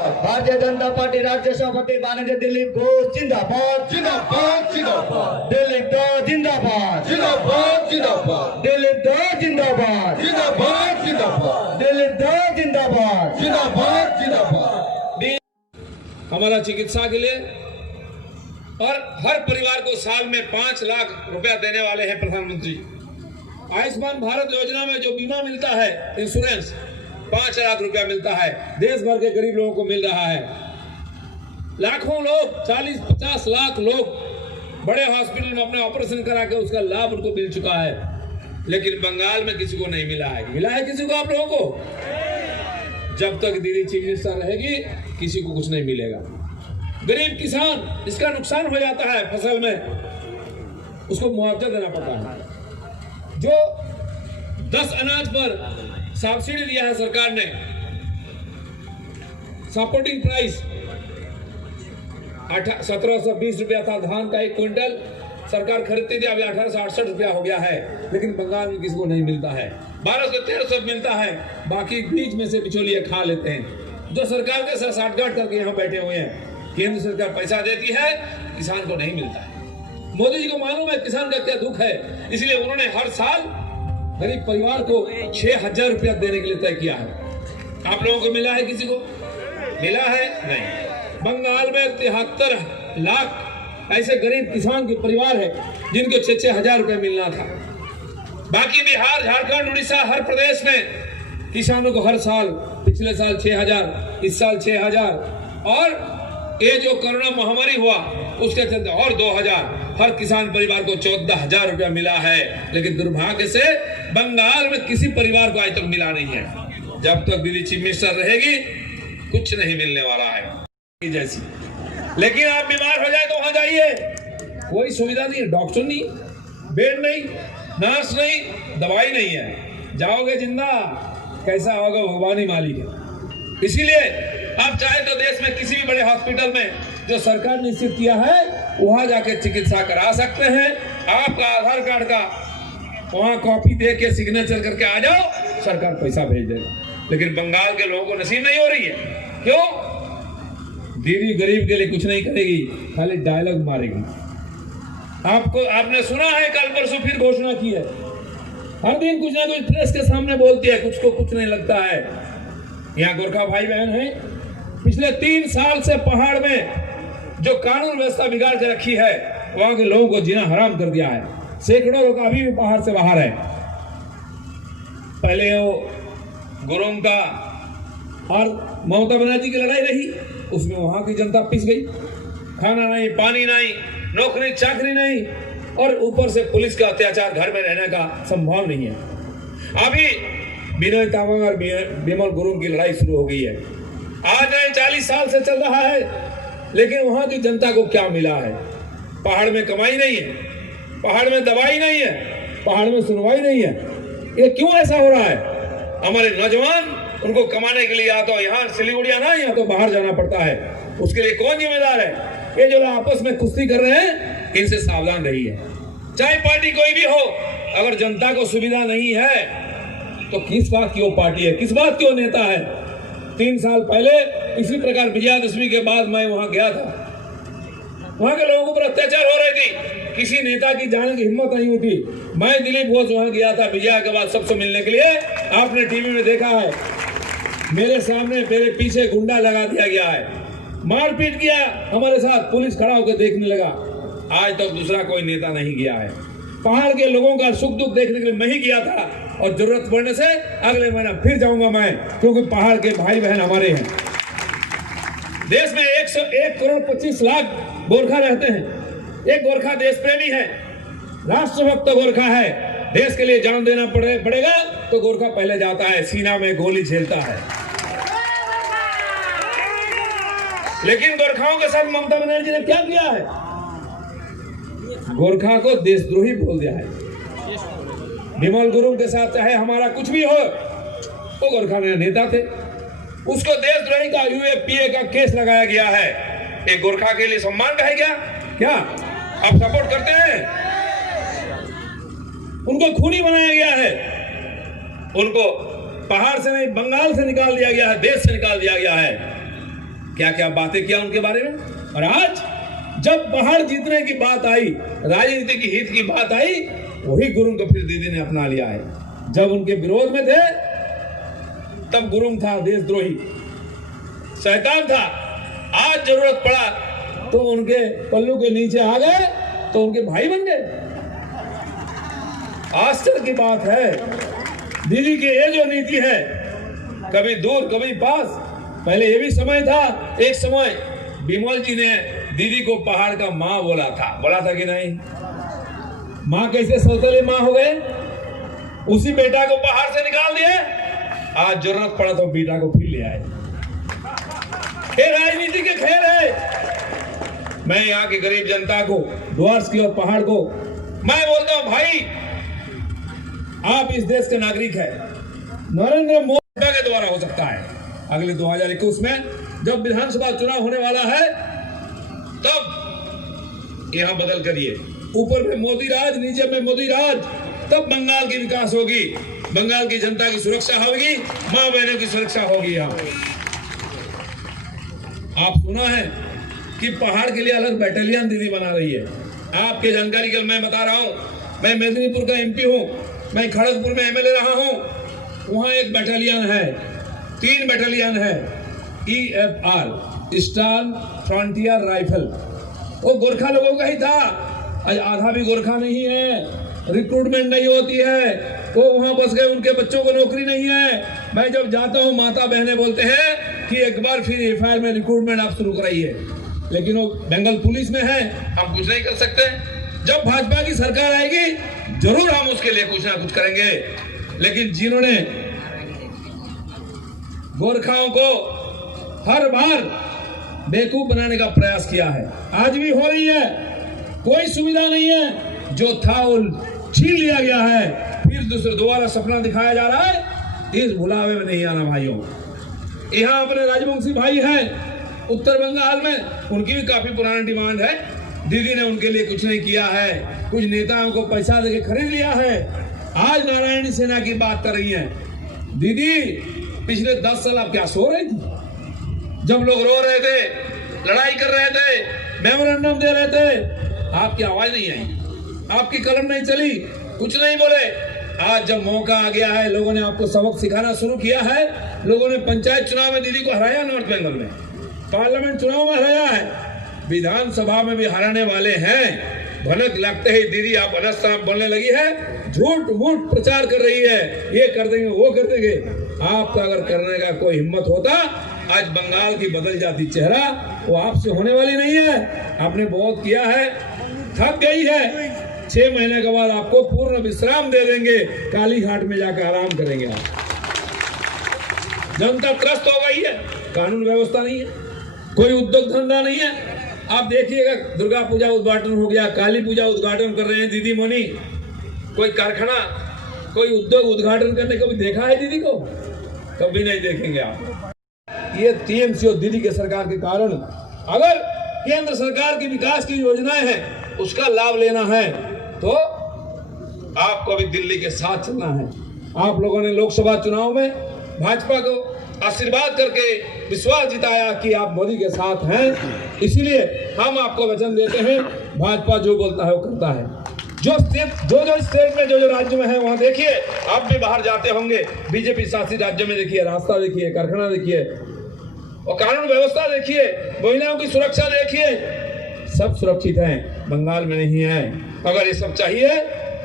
Bharatiya Janata party राज्य सभापति माननीय दिलीप घोष जिंदाबाद जिंदाबाद जिंदाबाद दिलीप घोष जिंदाबाद जिंदाबाद जिंदाबाद दिलीप घोष जिंदाबाद जिंदाबाद जिंदाबाद दिलीप घोष जिंदाबाद जिंदाबाद जिंदाबाद। हमारा चिकित्सा के लिए और हर परिवार को साल में 5 लाख रुपया देने वाले हैं प्रधानमंत्री। आयुष्मान भारत योजना में जो बीमा मिलता है, इंश्योरेंस 5 लाख रुपया मिलता है, देश भर के गरीब लोगों को मिल रहा है। लाखों लोग 40-50 लाख लोग बड़े हॉस्पिटल में अपने ऑपरेशन करा के उसका लाभ उनको मिल चुका है, लेकिन बंगाल में किसी को नहीं मिला है। मिला है किसी को आप लोगों को? जब तक दीदी चीफ मिनिस्टर रहेगी किसी को कुछ नहीं मिलेगा। गरीब किसान, इसका नुकसान हो जाता है फसल में, उसको मुआवजा देना पड़ता है। जो 10 अनाज पर सब्सिडी दिया है सरकार ने, सपोर्टिंग प्राइस 1720 रुपया था धान का 1 क्विंटल, सरकार खरीदती थी, अभी 1868 रुपया हो गया है, लेकिन बंगाल में किसी को नहीं मिलता है। 1200-1300 मिलता है, बाकी बीच में से बिचौलिए खा लेते हैं, जो सरकार के साथ साठगांठ करके यहाँ बैठे हुए हैं। केंद्र सरकार पैसा देती है, किसान को नहीं मिलता है। मोदी जी को मालूम है किसान का क्या दुख है, इसलिए उन्होंने हर साल गरीब परिवार को 6000 रुपया देने के लिए तय किया है। आप लोगों को मिला है? किसी को मिला है? नहीं। बंगाल में 73 लाख ऐसे गरीब किसान के परिवार है जिनको 6-6 हजार रुपए मिलना था। बाकी बिहार, झारखंड, उड़ीसा, हर प्रदेश में किसानों को हर साल, पिछले साल 6000, इस साल 6000, और ये जो कोरोना महामारी हुआ उसके चलते और 2000, हर किसान परिवार को 14000 रुपया मिला है। लेकिन दुर्भाग्य से बंगाल में किसी परिवार को आज तक मिला नहीं है। जब तक दीदी चीफ मिनिस्टर रहेगी कुछ नहीं मिलने वाला है जैसी। लेकिन आप बीमार हो जाए तो वहां जाइए, कोई सुविधा नहीं है, डॉक्टर नहीं, बेड नहीं, नर्स नहीं, दवाई नहीं है, जाओगे जिंदा, कैसा होगा भगवान ही मालिक है। इसीलिए आप चाहे तो देश में किसी भी बड़े हॉस्पिटल में जो सरकार ने निश्चित किया है वहां जाके चिकित्सा करा सकते हैं। आपका आधार कार्ड का वहां कॉपी दे के सिग्नेचर करके आ जाओ, सरकार पैसा भेज देगा। लेकिन बंगाल के लोगों को नसीब नहीं हो रही है। क्यों? दीदी गरीब के लिए कुछ नहीं करेगी, खाली डायलॉग मारेगी। आपने सुना है, कल परसों फिर घोषणा की है, हर दिन कुछ ना कुछ प्रेस के सामने बोलती है, कुछ को कुछ नहीं लगता है। यहाँ गोरखा भाई बहन हैं, पिछले 3 साल से पहाड़ में जो कानून व्यवस्था बिगाड़ के रखी है, वहां के लोगों को जीना हराम कर दिया है। सैकड़ों लोग अभी भी पहाड़ से बाहर है। पहले वो गुरुंग का और ममता बनर्जी की लड़ाई रही, उसमें वहां की जनता पिस गई। खाना नहीं, पानी नहीं, नौकरी चाकरी नहीं, और ऊपर से पुलिस का अत्याचार, घर में रहने का संभव नहीं है। अभी विनय तावंग और बिमल गुरुंग की लड़ाई शुरू हो गई है। आज नहीं, 40 साल से चल रहा है, लेकिन वहां की जनता को क्या मिला है? पहाड़ में कमाई नहीं है, पहाड़ में दवाई नहीं है, पहाड़ में सुनवाई नहीं है। ये क्यों ऐसा हो रहा है? हमारे नौजवान, उनको कमाने के लिए या तो यहाँ सिलीगुड़ी आना है या तो बाहर जाना पड़ता है। उसके लिए कौन जिम्मेदार है? ये जो आपस में कुश्ती कर रहे हैं, इनसे सावधान रहिए। चाहे पार्टी कोई भी हो, अगर जनता को सुविधा नहीं है तो किस बात की वो पार्टी है, किस बात की वो नेता है? 3 साल पहले इसी प्रकार विजयादशमी के बाद मैं वहां गया था, वहां के लोगों पर अत्याचार हो रही थी, किसी नेता की जाने की हिम्मत नहीं उठी। मैं दिलीप घोष वहां गया था विजय के बाद सबसे मिलने के लिए। आपने टीवी में देखा है, मेरे सामने मेरे पीछे गुंडा लगा दिया गया है, मारपीट किया हमारे साथ, पुलिस खड़ा होकर देखने लगा। आज तक दूसरा कोई नेता नहीं गया है। पहाड़ के लोगों का सुख दुख देखने के लिए मैं ही गया था, और जरूरत पड़ने से अगले महीना फिर जाऊंगा मैं, क्योंकि पहाड़ के भाई बहन हमारे हैं। देश में 101 करोड़ 25 लाख गोरखा रहते हैं। एक गोरखा देश प्रेमी है, राष्ट्रभक्त गोरखा है। देश के लिए जान देना पड़ेगा तो गोरखा पहले जाता है, सीना में गोली झेलता है। लेकिन गोरखाओं के साथ ममता बनर्जी ने क्या किया है? गोरखा को देशद्रोही बोल दिया है। बिमल गुरुंग के साथ चाहे हमारा कुछ भी हो, तो गोरखा नेता थे, उसको देशद्रोही का यूएपीए का केस लगाया गया है। एक गोरखा के लिए सम्मान का है क्या आप सपोर्ट करते हैं? उनको खूनी बनाया गया है, उनको पहाड़ से नहीं बंगाल से निकाल दिया गया है, देश से निकाल दिया गया है। क्या क्या बातें किया उनके बारे में। और आज जब पहाड़ जीतने की बात आई, राजनीति की हित की बात आई, वही गुरुंग को फिर दीदी ने अपना लिया है। जब उनके विरोध में थे तब गुरुंग था देशद्रोही, शैतान था। आज जरूरत पड़ा तो उनके पल्लू के नीचे आ गए तो उनके भाई बन गए। आश्चर्य की बात है, दीदी की ये जो नीति है, कभी दूर कभी पास। पहले ये भी समय था, एक समय बिमल जी ने दीदी को पहाड़ का माँ बोला था कि नहीं? माँ कैसे सौतेली माँ हो गए? उसी बेटा को पहाड़ से निकाल दिए। आज जरूरत पड़ा तो बेटा को फिर ले आए। ये राजनीति के खेल है। मैं यहाँ की गरीब जनता को, डुअर्स की और पहाड़ को मैं बोलता हूँ, भाई आप इस देश के नागरिक हैं। नरेंद्र मोदी के द्वारा हो सकता है अगले 2021 में जब विधानसभा चुनाव होने वाला है, तब यहां बदल करिए। ऊपर में मोदी राज, नीचे में मोदी राज, तब बंगाल की विकास होगी, बंगाल की जनता की सुरक्षा होगी, मां बहनों की सुरक्षा होगी। यहां आप सुना है कि पहाड़ के लिए अलग बैटालियन दीदी बना रही है। आपके जानकारी के लिए मैं बता रहा हूं, मैं मेदिनीपुर का एमपी हूं, मैं खड़गपुर में एमएलए रहा हूं। वहां एक बैटालियन है, 3 बैटालियन है, EFR ईस्टर्न फ्रंटियर राइफल। वो गोरखा लोगों का ही था, आज आधा भी गोरखा नहीं है, रिक्रूटमेंट नहीं होती है, वो वहां बस गए, उनके बच्चों को नौकरी नहीं है। मैं जब जाता हूं माता बहनें बोलते हैं कि एक बार फिर FIR में रिक्रूटमेंट आप शुरू कराइए, लेकिन वो बंगाल पुलिस में है, हम कुछ नहीं कर सकते। जब भाजपा की सरकार आएगी जरूर हम उसके लिए कुछ ना कुछ करेंगे। लेकिन जिन्होंने गोरखाओं को हर बार बेवकूफ बनाने का प्रयास किया है, आज भी हो रही है। कोई सुविधा नहीं है, जो था वो छीन लिया गया है, फिर दोबारा सपना दिखाया जा रहा है। इस भुलावे में नहीं आना भाइयों। यहाँ अपने राजवंशी भाई हैं उत्तर बंगाल में, उनकी भी काफी पुरानी डिमांड है। दीदी ने उनके लिए कुछ नहीं किया है, कुछ नेताओं को पैसा देके खरीद लिया है। आज नारायणी सेना की बात कर रही है दीदी। पिछले 10 साल आप क्या सो रही थी? जब लोग रो रहे थे, लड़ाई कर रहे थे, मेमोरेंडम दे रहे थे, आपकी आवाज नहीं आई, आपकी कलम नहीं चली, कुछ नहीं बोले। आज जब मौका आ गया है, लोगों ने आपको सबक सिखाना शुरू किया है। लोगों ने पंचायत चुनाव में दीदी को हराया, नॉर्थ बंगाल में पार्लियामेंट चुनाव में हराया है, विधानसभा में भी हराने वाले हैं। भनक लगते ही दीदी आप अनस्ताप बोलने लगी है, झूठ मूठ प्रचार कर रही है, ये कर देंगे वो कर देंगे। आपका अगर करने का कोई हिम्मत होता, आज बंगाल की बदल जाती चेहरा, वो आपसे होने वाली नहीं है। आपने बहुत किया है, थक गई है। 6 महीने के बाद आपको पूर्ण विश्राम दे देंगे, काली घाट में जाकर आराम करेंगे आप। जनता त्रस्त हो गई है, कानून व्यवस्था नहीं है, कोई उद्योग धंधा नहीं है। आप देखिएगा, दुर्गा पूजा उद्घाटन हो गया, काली पूजा उद्घाटन कर रहे हैं दीदी मोनी। कोई कारखाना, कोई उद्योग उद्घाटन करने को भी देखा है दीदी को? कभी नहीं देखेंगे आप। ये TMC और दीदी के सरकार के कारण, अगर केंद्र सरकार की विकास की योजनाएं हैं, उसका लाभ लेना है तो आपको भी दिल्ली के साथ चलना है। आप लोगों ने लोकसभा चुनाव में भाजपा को आशीर्वाद करके विश्वास जिताया कि आप मोदी के साथ हैं, इसीलिए हम आपको वचन देते हैं, भाजपा जो बोलता है वो करता है। जो स्टेट में, जो राज्य में है, वहां देखिए, आप भी बाहर जाते होंगे, बीजेपी शासित राज्य में देखिए, रास्ता देखिए, कारखाना देखिए, और कानून व्यवस्था देखिए, महिलाओं की सुरक्षा देखिए, सब सुरक्षित हैं। बंगाल में नहीं है। अगर ये सब चाहिए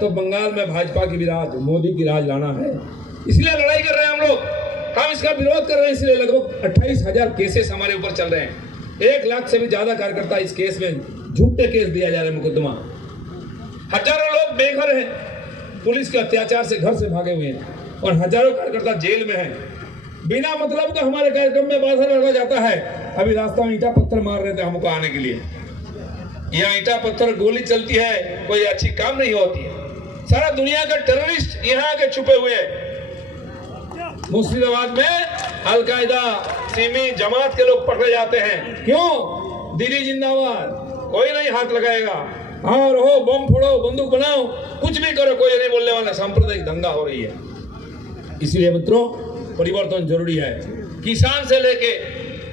तो बंगाल में भाजपा की राज, मोदी की राज लाना है। इसलिए लड़ाई कर रहे हैं हम लोग, हम इसका विरोध कर रहे हैं। इसलिए लगभग 28,000 केसेस हमारे ऊपर चल रहे हैं। 1 लाख से भी ज्यादा कार्यकर्ता इस केस में, झूठे केस दिया जा रहा है, मुकदमा। हजारों लोग बेघर हैं, पुलिस के अत्याचार से घर से भागे हुए हैं, और हजारों कार्यकर्ता जेल में हैं। बिना मतलब का हमारे कार्यक्रम में बाधा लगा जाता है। अभी रास्ता में ईंटा पत्थर मार रहे थे हमको आने के लिए। यहाँ ईंटा पत्थर गोली चलती है, कोई अच्छी काम नहीं होती है। सारा दुनिया का टेररिस्ट यहाँ आके छुपे हुए हैं। मुर्शिदाबाद में अलकायदा, सिमी, जमात के लोग पकड़े जाते हैं। क्यों? दिल्ली जिंदाबाद, कोई नहीं हाथ लगाएगा। हाँ रहो, बम फोड़ो, बंदूक बनाओ, कुछ भी करो, कोई नहीं बोलने वाला। सांप्रदायिक दंगा हो रही है। इसलिए मित्रों, परिवर्तन जरूरी है। किसान से लेके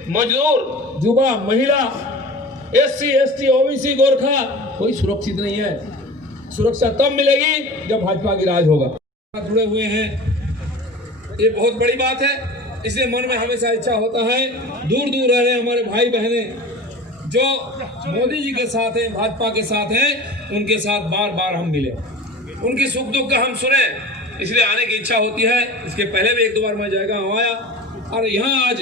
मजदूर, युवा, महिला, SC, ST, OBC, गोरखा कोई सुरक्षित नहीं है। सुरक्षा तब मिलेगी जब भाजपा की राज होगा। जुड़े हुए हैं, ये बहुत बड़ी बात है। इसलिए मन में हमेशा इच्छा होता है दूर दूर रह रहे हमारे भाई बहने जो मोदी जी के साथ हैं, भाजपा के साथ हैं, उनके साथ बार बार हम मिले, उनकी सुख दुख का हम सुने। इसलिए आने की इच्छा होती है। इसके पहले भी 1-2 बार मैं जयगांव आया और यहाँ आज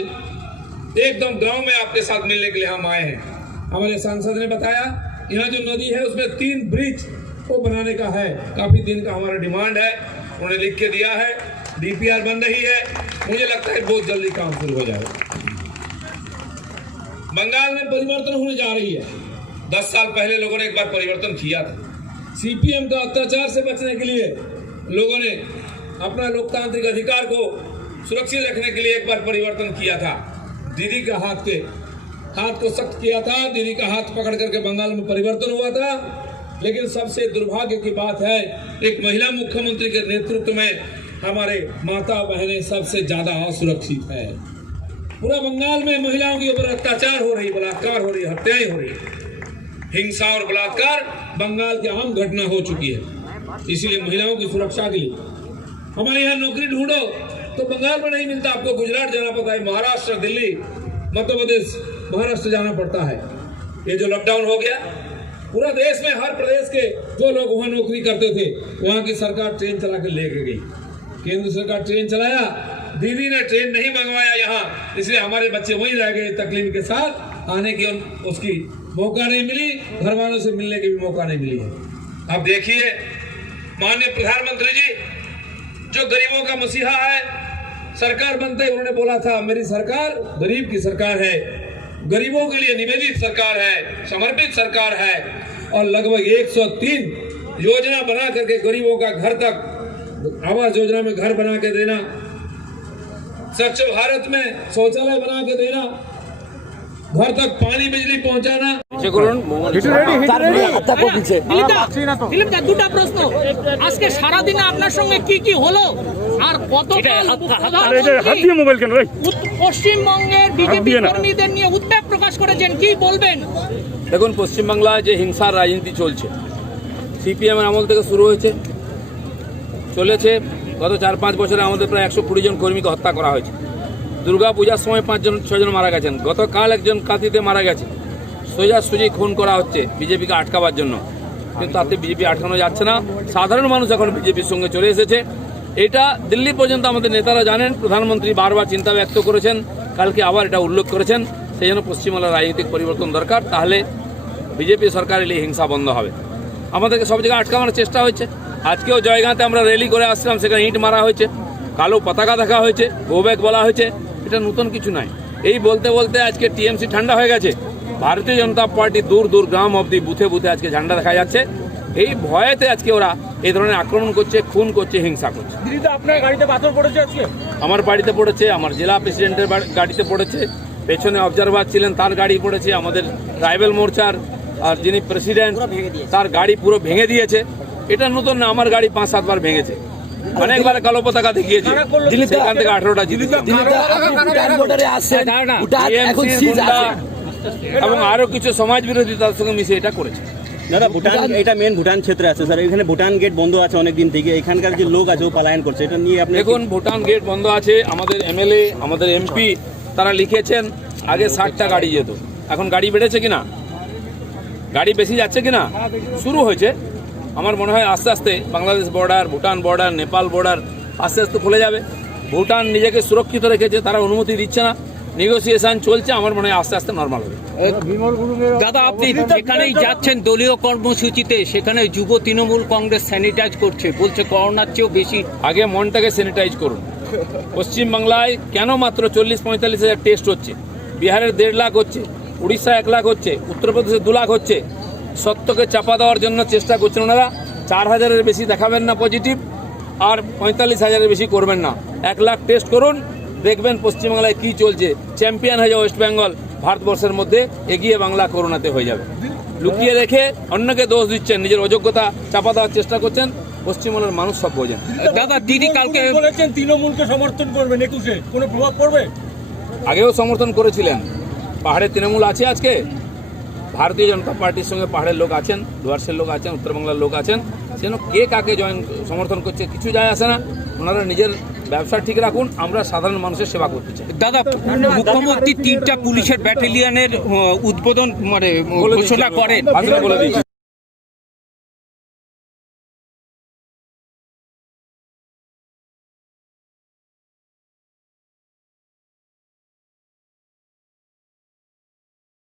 एकदम गांव में आपके साथ मिलने के लिए हम आए हैं। हमारे सांसद ने बताया यहाँ जो नदी है उसमें 3 ब्रिज को बनाने का है। काफी दिन का हमारा डिमांड है, उन्होंने लिख के दिया है। DPR बन रही है, मुझे लगता है बहुत जल्दी काम शुरू हो जाएगा। बंगाल में परिवर्तन होने जा रही है। 10 साल पहले लोगों ने एक बार परिवर्तन किया था। CPM का अत्याचार से बचने के लिए लोगों ने अपना लोकतांत्रिक अधिकार को सुरक्षित रखने के लिए एक बार परिवर्तन किया था। दीदी का हाथ को सख्त किया था, दीदी का हाथ पकड़ करके बंगाल में परिवर्तन हुआ था। लेकिन सबसे दुर्भाग्य की बात है, एक महिला मुख्यमंत्री के नेतृत्व में हमारे माता बहनें सबसे ज्यादा असुरक्षित है। पूरा बंगाल में महिलाओं के ऊपर अत्याचार हो रही, बलात्कार हो रही, हत्याएं हो रही। हिंसा और बलात्कार बंगाल की आम घटना हो चुकी है। इसीलिए महिलाओं की सुरक्षा के लिए हमारे यहाँ नौकरी ढूंढो तो बंगाल में नहीं मिलता, आपको गुजरात जाना पड़ता है, महाराष्ट्र, दिल्ली, मध्य प्रदेश, महाराष्ट्र जाना पड़ता है। ये जो लॉकडाउन हो गया, पूरा देश में हर प्रदेश के जो लोग वहाँ नौकरी करते थे वहाँ की सरकार ट्रेन चला के लेके गई। केंद्र सरकार ट्रेन चलाया, दीदी ने ट्रेन नहीं मंगवाया यहाँ, इसलिए हमारे बच्चे वहीं रह गए तकलीफ के साथ। आने की उसकी मौका नहीं मिली, घर वालों से मिलने की भी मौका नहीं मिली है। अब देखिए माननीय प्रधानमंत्री जी जो गरीबों का मसीहा है, सरकार बनते ही उन्होंने बोला था मेरी सरकार गरीब की सरकार है, गरीबों के लिए निवेदित सरकार है, समर्पित सरकार है। और लगभग 103 योजना बना करके गरीबों का घर तक, आवास योजना में घर बना के देना, स्वच्छ भारत में शौचालय बना के देना, घर तक पानी बिजली पहुंचाना। দিলীপ দা, দুটা প্রশ্ন। আজকে সারাদিনে আপনার সঙ্গে কি কি হলো আর গতকাল পশ্চিমবঙ্গের বিজেপি কর্মীদের নিয়ে উদ্বেগ প্রকাশ করেছেন, কি বলবেন? দেখুন, পশ্চিমবাংলায় যে হিংসার রাজনীতি চলছে, CPM এর আমল থেকে শুরু হয়েছে, চলেছে। গত 4-5 বছরে আমাদের প্রায় 120 জন কর্মীকে হত্যা করা হয়েছে। দুর্গা পূজার সময় 5-6 জন মারা গেছেন। গতকাল একজন কাঁথিতে মারা গেছে। সোজাসুজি খুন করা হচ্ছে বিজেপিকে আটকাবার জন্য, কিন্তু তাতে বিজেপি আটকানো যাচ্ছে না। সাধারণ মানুষ এখন বিজেপির সঙ্গে চলে এসেছে। এটা দিল্লি পর্যন্ত আমাদের নেতারা জানেন। প্রধানমন্ত্রী বারবার চিন্তা ব্যক্ত করেছেন, কালকে আবার এটা উল্লেখ করেছেন। সেই জন্য পশ্চিমবাংলার রাজনৈতিক পরিবর্তন দরকার, তাহলে বিজেপি সরকার এলে হিংসা বন্ধ হবে। আমাদেরকে সব জায়গায় আটকানোর চেষ্টা হয়েছে। আজকেও জয়গাঁতে আমরা র্যালি করে আসছিলাম, সেখানে ইট মারা হয়েছে, কালো পতাকা দেখা হয়েছে, গোব্যাক বলা হয়েছে। এটা নতুন কিছু নয়। এই বলতে বলতে আজকে TMC ঠান্ডা হয়ে গেছে। ভারতীয় জনতা পার্টি দূর দূর গ্রাম অবধি বুথে বুথে আজকে ঝান্ডা দেখা যাচ্ছে। এই ভয়েতে আজকে ওরা এই ধরনের আক্রমণ করছে, খুন করছে, হিংসা করছে। আপনার গাড়িতে পাথর পড়েছে আজকে? আমার বাড়িতে পড়েছে, আমার জেলা প্রেসিডেন্টের গাড়িতে পড়েছে, পেছনে অবজারভার ছিলেন তার গাড়ি পড়েছে, আমাদের ট্রাইবেল মোর্চার আর যিনি প্রেসিডেন্ট তার গাড়ি পুরো ভেঙে দিয়েছে। এটা নতুন না, আমার গাড়ি 5-7 বার ভেঙেছে, অনেকবার কালো পতাকা দেখিয়েছি, সেখান থেকে 18টা জিতেছে। এবং আরো কিছু সমাজ বিরোধী তার সঙ্গে মিশে এটা করেছে। দাদা, ভুটান এটা মেন ভুটান ক্ষেত্রে আছে স্যার, এখানে ভুটান গেট বন্ধ আছে অনেকদিন থেকে, এখানকার যে লোক আছে ও পলায়ন করছে, এটা নিয়ে আপনি দেখুন, ভুটান গেট বন্ধ আছে। আমাদের MLA, আমাদের MP তারা লিখেছেন আগে 60টা গাড়ি যেত, এখন গাড়ি বেড়েছে কিনা, গাড়ি বেশি যাচ্ছে কিনা, শুরু হয়েছে। আমার মনে হয় আস্তে আস্তে Bangladesh border, Bhutan border, Nepal border আস্তে আস্তে খুলে যাবে। ভুটান নিজেকে সুরক্ষিত রেখেছে, তারা অনুমতি দিচ্ছে না, নেগোসিয়েশন চলছে। আমার মনে হয় আস্তে আস্তে নর্মাল হবে। দাদা, আপনি যেখানেই যাচ্ছেন দলীয় কর্মসূচিতে, সেখানে যুব তৃণমূল কংগ্রেস স্যানিটাইজ করছে, বলছে করোনার চেয়েও বেশি। আগে মনটাকে স্যানিটাইজ করুন। পশ্চিমবাংলায় কেন মাত্র 40-45 হাজার টেস্ট হচ্ছে? বিহারের 1.5 লাখ হচ্ছে, উড়িষ্যা 1 লাখ হচ্ছে, উত্তরপ্রদেশে 2 লাখ হচ্ছে। সত্যকে চাপা দেওয়ার জন্য চেষ্টা করছেন ওনারা। 4000-এর বেশি দেখাবেন না পজিটিভ, আর 45,000-এর বেশি করবেন না। 1 লাখ টেস্ট করুন, দেখবেন পশ্চিমবাংলায় কি চলছে। চ্যাম্পিয়ন হয়ে যাবে ওয়েস্ট বেঙ্গল, ভারতবর্ষের মধ্যে এগিয়ে বাংলা করোনাতে হয়ে যাবে। লুকিয়ে রেখে অন্যকে দোষ দিচ্ছেন, নিজের অযোগ্যতা চাপা দেওয়ার চেষ্টা করছেন। পশ্চিমবঙ্গের মানুষ সব বোঝেন। দাদা, দিদি কালকে বলেছেন তৃণমূলকে সমর্থন করবেন 21-এ, কোনো প্রভাব পড়বে? আগেও সমর্থন করেছিলেন, পাহাড়ের তৃণমূল আছে আজকে? ভারতীয় জনতা পার্টির সঙ্গে পাহাড়ের লোক আছেন, ডুয়ার্সের লোক আছেন, উত্তরবাংলার লোক আছেন, সেজন্য কে কাকে সমর্থন করছে কিছু যায় আসে না। ওনারা নিজের ব্যবসা ঠিক রাখুন, আমরা সাধারণ মানুষের সেবা করতে চাই। দাদা, মুখ্যমন্ত্রী 3টা পুলিশের ব্যাটালিয়নের উদ্বোধন মানে ঘোষণা করেন। বলে দিয়েছি।